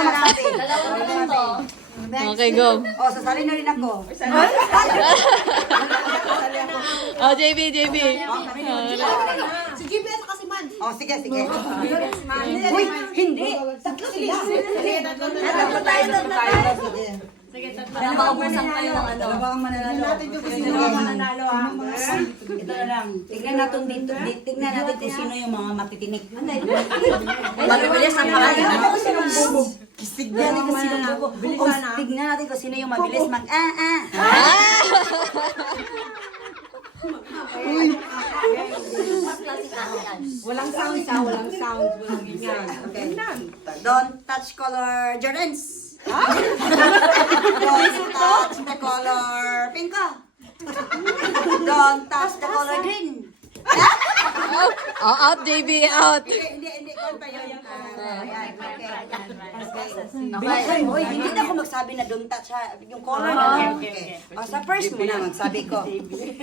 na magsabi. Okay, go. O, sasali na rin ako. Oh, JB. Si GPS kasi man. O, sige. Uy, hindi. Tatlo sila. Tatlo tayo. Sige. Nakaubusan kayo ng ano. Dalawa ang mananalo. Dalawa ang mananalo, ha? Ito na lang. Tignan natin dito. Tignan natin kung sino yung mga matitinik. Mabilis ang kaya. Tignan natin kung sino yung bobo. Tignan natin kung sino yung mabilis Walang sound siya, walang sound. Walang ganyan. Okay. Don't touch color Jordans. Don't touch the color pink. Don't touch the color green. Oh, out, JB, out. Hindi. Kanta yun. Ayan, okay. Hoy, hindi na ako magsabi na don't touch ha. Yung color na. Okay. O, sa first muna magsabi ko.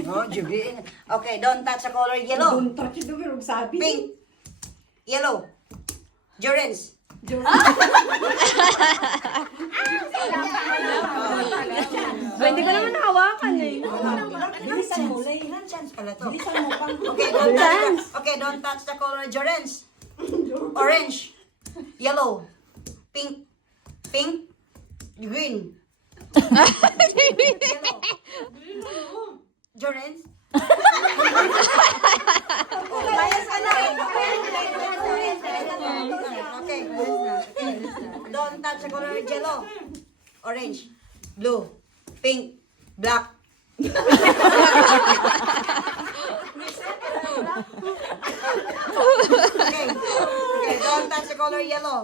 Oh, Juby. Okay, don't touch the color yellow. Don't touch it, pero sabi. Pink. Yellow. Jordans. Hindi ko naman hawakan eh. Bilisan mo. Ilan chance pala to? Okay, don't touch the color Jordans. Orange. Yellow. Pink. Green. Yellow. Jordans. Okay. Don't touch the color yellow. Orange. Blue. Pink. Black. Okay, don't touch the color yellow.